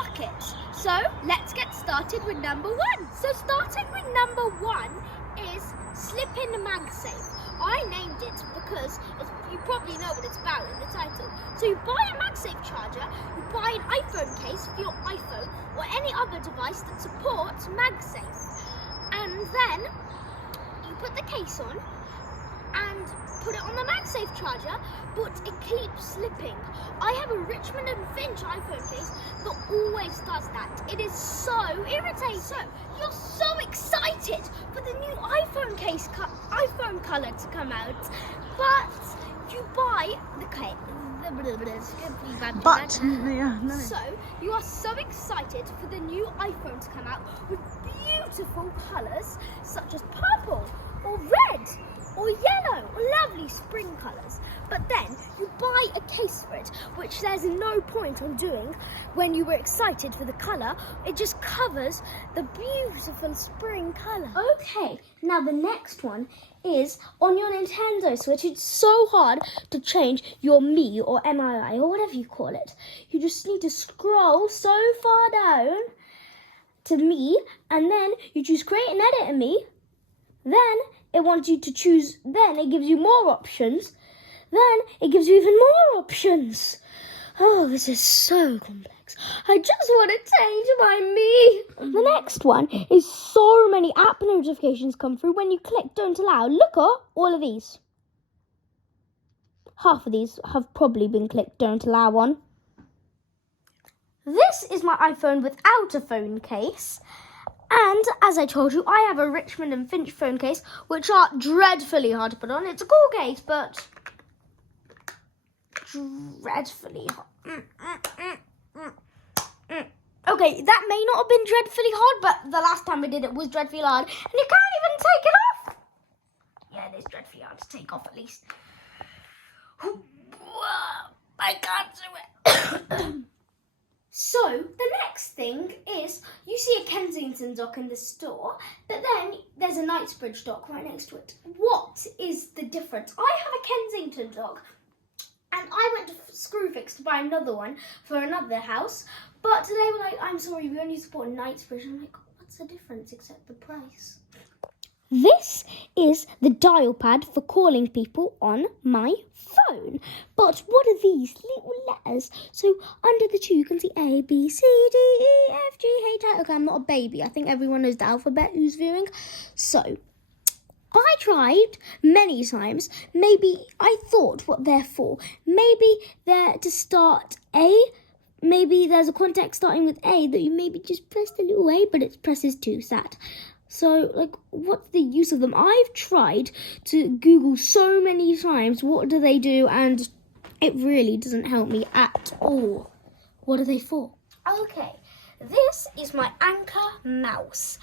market. So let's get started with number 1. So starting with number 1 is slip in the MagSafe. I named it because you probably know what it's about in the title. So you buy a MagSafe charger, you buy an iPhone case for your iPhone or any other device that supports MagSafe. And then you put the case on and put it on the MagSafe charger, but it keeps slipping. I have a Richmond & Finch iPhone case that always does that. It is so irritating. So you're so excited for the new iPhone case, iPhone colour to come out, but you buy the case. So you are so excited for the new iPhone to come out with beautiful colours such as purple or red or yellow or lovely spring colours, but then you buy a case for it, which there's no point on doing when you were excited for the colour. It just covers the beautiful spring colour. Okay, now the next one is on your Nintendo Switch. It's so hard to change your Me or MII or whatever you call it. You just need to scroll so far down to Me, and then you choose create and edit a Me. Then it wants you to choose, then it gives you more options. Then it gives you even more options. Oh, this is so complex. I just want to change my Me. The next one is so many app notifications come through. When you click don't allow, look at all of these. Half of these have probably been clicked don't allow on. This is my iPhone without a phone case. And as I told you, I have a Richmond & Finch phone case, which are dreadfully hard to put on. It's a cool case, but dreadfully hard. Okay, that may not have been dreadfully hard, but the last time I did it was dreadfully hard. And you can't even take it off. Yeah, it is dreadfully hard to take off at least. I can't do it. So, the next thing is, you see a Kensington dock in the store, but then there's a Knightsbridge dock right next to it. What is the difference? I have a Kensington dock, and I went to Screwfix to buy another one for another house, but they were like, I'm sorry, we only support Knightsbridge. I'm like, what's the difference except the price? This is the dial pad for calling people on my phone. But what are these little letters? So under the 2 you can see A, B, C, D, E, F, G, H, I. Okay, I'm not a baby. I think everyone knows the alphabet who's viewing. So I tried many times. Maybe I thought what they're for. Maybe they're to start A. Maybe there's a contact starting with A that you maybe just press the little A, but it presses 2, sad. So, like, what's the use of them? I've tried to Google so many times, what do they do? And it really doesn't help me at all. What are they for? Okay, this is my Anchor mouse.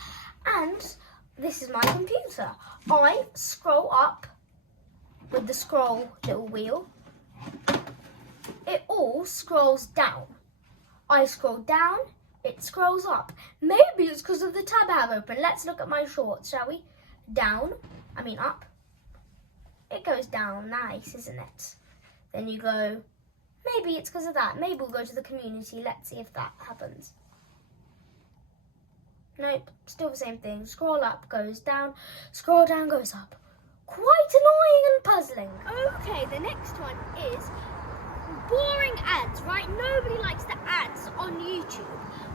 And this is my computer. I scroll up with the scroll little wheel. It all scrolls down. I scroll down. It scrolls up. Maybe it's because of the tab I have open. Let's look at my shorts, shall we? Up. It goes down. Nice, isn't it? Then you go, maybe it's because of that. Maybe we'll go to the community. Let's see if that happens. Nope, still the same thing. Scroll up, goes down. Scroll down, goes up. Quite annoying and puzzling. Okay, the next one is boring ads, right? Nobody likes the ads on YouTube.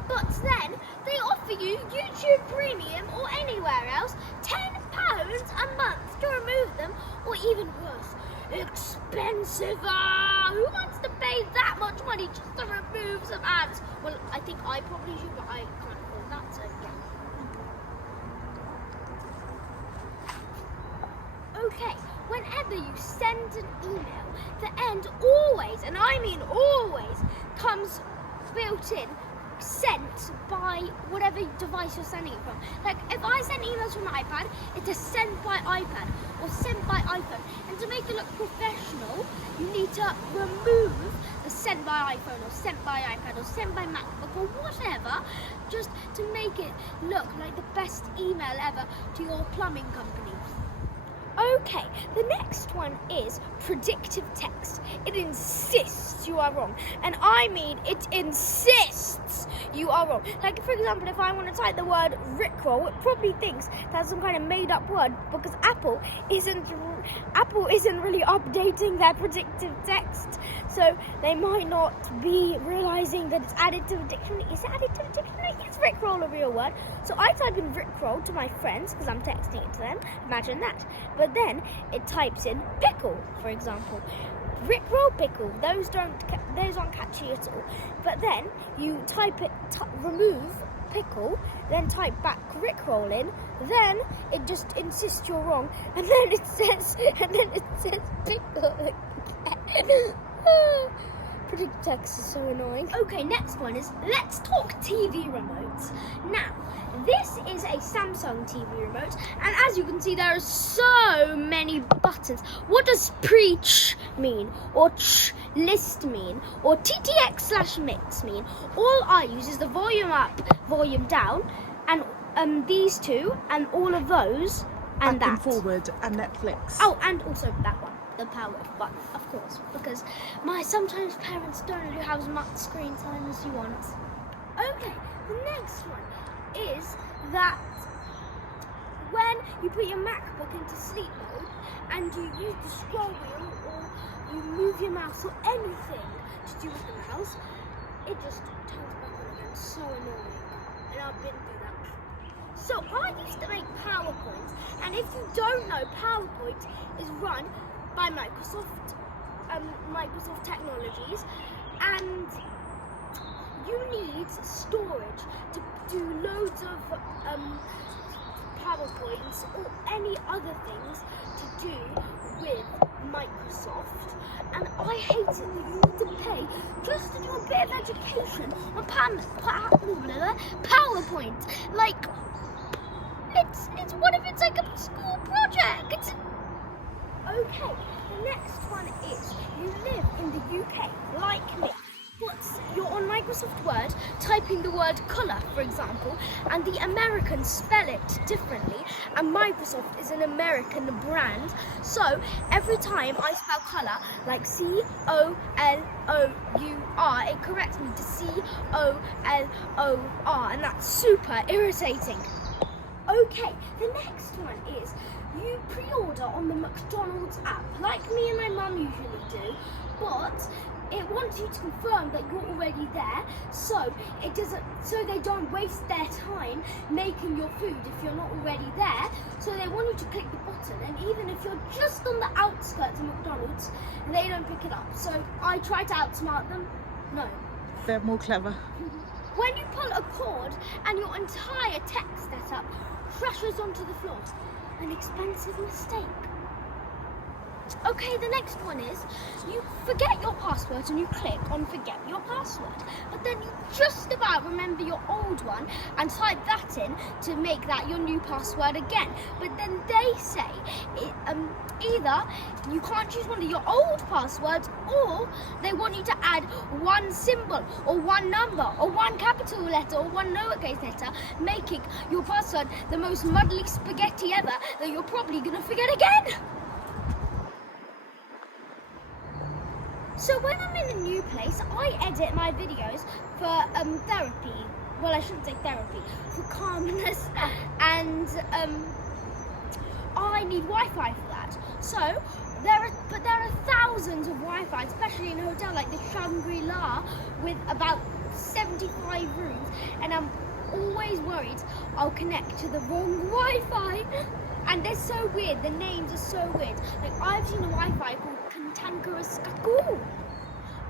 But then they offer you YouTube Premium or anywhere else £10 a month to remove them, or even worse, expensive. Who wants to pay that much money just to remove some ads? Well, I think I probably should, but I can't afford that, so yeah. Okay, whenever you send an email, the end always, and I mean always, comes built in, sent by whatever device you're sending it from. Like, if I send emails from an iPad, it is sent by iPad or sent by iPhone. And to make it look professional, you need to remove the sent by iPhone or sent by iPad or sent by MacBook or whatever, just to make it look like the best email ever to your plumbing company. Okay, the next one is predictive text. It insists you are wrong. And I mean, it insists you are wrong. Like, for example, if I want to type the word Rickroll, it probably thinks that's some kind of made-up word because Apple isn't really updating their predictive text, so they might not be realizing that it's added to the dictionary. Is it added to the dictionary? Is Rickroll a real word? So I type in Rickroll to my friends because I'm texting it to them. Imagine that. But then it types in pickle, for example. Rickroll, pickle. Those aren't catchy at all. But then you type it, remove pickle, then type back Rickroll in. Then it just insists you're wrong, and then it says pickle again. Predictive text is so annoying. Okay, next one is let's talk TV remotes. Now, this is a Samsung TV remote, and as you can see, there are so many buttons. What does preach mean? Or ch list mean? Or TTX/mix mean? All I use is the volume up, volume down, and these two, and all of those, and back that. and forward, and Netflix. Oh, and also that one. The power button, of course, because sometimes parents don't have as much screen time as you want. Okay, the next one is that when you put your MacBook into sleep mode and you use the scroll wheel or you move your mouse or anything to do with the mouse, it just turns back on again. So annoying, and I've been through that. So I used to make PowerPoint, and if you don't know, PowerPoint is run by Microsoft Technologies, and you need storage to do loads of PowerPoints or any other things to do with Microsoft. And I hate it that you need to pay just to do a bit of education on PowerPoint. Like, it's like a school project. Okay, the next one is you live in the UK, like me, but you're on Microsoft Word typing the word colour, for example, and the Americans spell it differently, and Microsoft is an American brand, so every time I spell colour, like COLOUR, it corrects me to COLOR, and that's super irritating. Okay, the next one is you pre-order on the McDonald's app, like me and my mum usually do, but it wants you to confirm that you're already there, so they don't waste their time making your food if you're not already there. So they want you to click the button, and even if you're just on the outskirts of McDonald's, they don't pick it up. So I try to outsmart them. No. They're more clever. When you pull a cord and your entire text setup crashes onto the floor. An expensive mistake. Okay, the next one is you forget your password and you click on forget your password, but then you just about remember your old one and type that in to make that your new password again. But then they say either you can't choose one of your old passwords, or they want you to add one symbol or one number or one capital letter or one lowercase letter, making your password the most muddly spaghetti ever that you're probably going to forget again. So when I'm in a new place, I edit my videos for therapy. Well, I shouldn't say therapy, for calmness, and I need Wi-Fi for that. So there are thousands of Wi-Fi, especially in a hotel like the Shangri-La with about 75 rooms, and I'm always worried I'll connect to the wrong Wi-Fi. And they're so weird, the names are so weird. Like, I've seen a Wi-Fi called Kantankarascacool.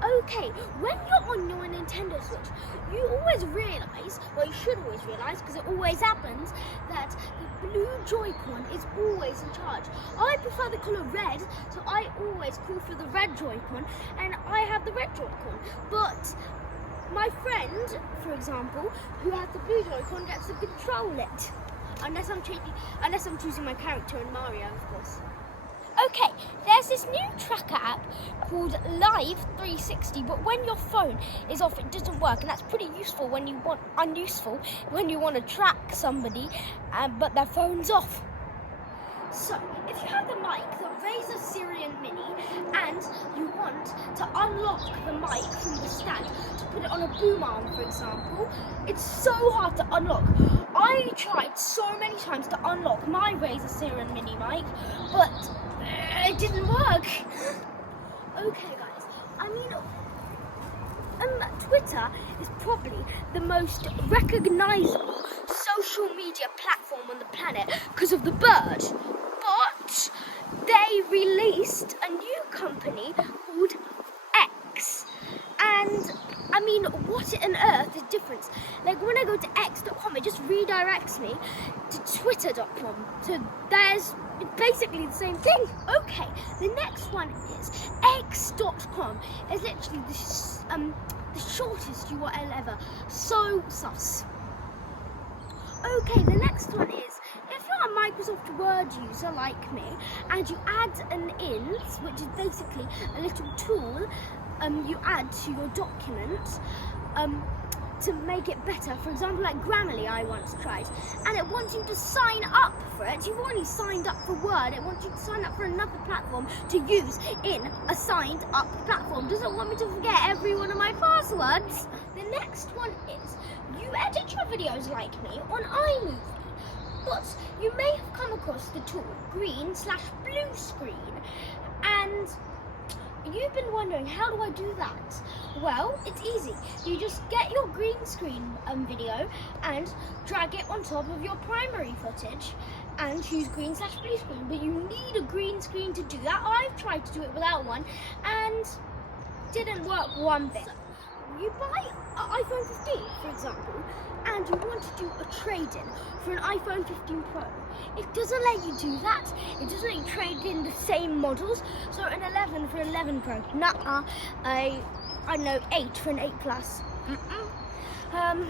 Okay, when you're on your Nintendo Switch, you always realise, well, you should always realise, because it always happens, that the blue Joy-Con is always in charge. I prefer the colour red, so I always call for the red Joy-Con, and I have the red Joy-Con. But my friend, for example, who has the blue Joy-Con, gets to control it. Unless I'm choosing my character in Mario, of course. Okay, there's this new tracker app called Live 360, but when your phone is off, it doesn't work, and that's pretty useful when you want to track somebody, but their phone's off. So, if you have the mic, the Razer Syrian Mini, and you want to unlock the mic from the stand to put it on a boom arm, for example, it's so hard to unlock. I tried so many times to unlock my Razer Syrian Mini mic, but it didn't work. Okay, guys, I mean, Twitter is probably the most recognisable social media platform on the planet because of the bird. But they released a new company called X. And I mean, what on earth is the difference? Like when I go to x.com, it just redirects me to twitter.com. So there's basically the same thing. Okay, the next one is x.com. It's literally the shortest URL ever. So sus. Okay, the next one is, if you're a Microsoft Word user like me, and you add an ins, which is basically a little tool you add to your document to make it better. For example, like Grammarly I once tried, and it wants you to sign up for it. You've already signed up for Word, it wants you to sign up for another platform to use in a signed up platform. Does it want me to forget every one of my passwords? The next one is, you edit your videos like me on iMovie, but you may have come across the tool green/blue screen, and you've been wondering, how do I do that? Well, it's easy. You just get your green screen video and drag it on top of your primary footage and choose green/blue screen. But you need a green screen to do that. I've tried to do it without one and didn't work one bit. You buy an iPhone 15, for example, and you want to do a trade-in for an iPhone 15 Pro. It doesn't let you do that. It doesn't let you trade in the same models. So an 11 for an 11 Pro. Nuh-uh. I don't know, 8 for an 8 Plus.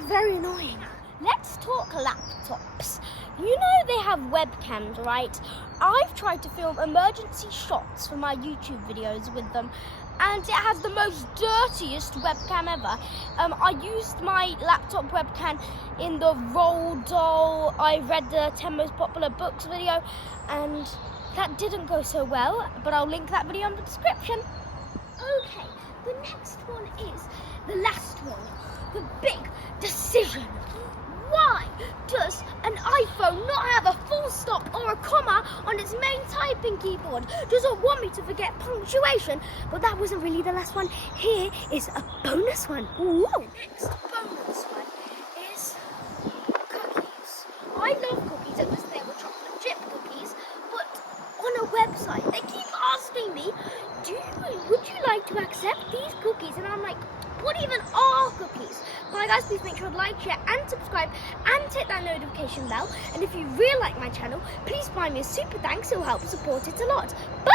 Very annoying. Let's talk laptops. You know they have webcams, right? I've tried to film emergency shots for my YouTube videos with them, and it has the most dirtiest webcam ever. I used my laptop webcam in the Roald Dahl I read the 10 most popular books video, and that didn't go so well, but I'll link that video in the description. Okay, the next one is the last one, the big decision. Why does an iPhone not have a full stop or a comma on its main typing keyboard? Does it want me to forget punctuation? But that wasn't really the last one. Here is a bonus one. Ooh. The next bonus one is cookies. I love cookies unless they were chocolate chip cookies. But on a website, they keep asking me, would you like to accept these cookies? And I'm like, what even are cookies? Bye guys, please make sure to like, share and subscribe and hit that notification bell. And if you really like my channel, please buy me a super thanks, it will help support it a lot. Bye!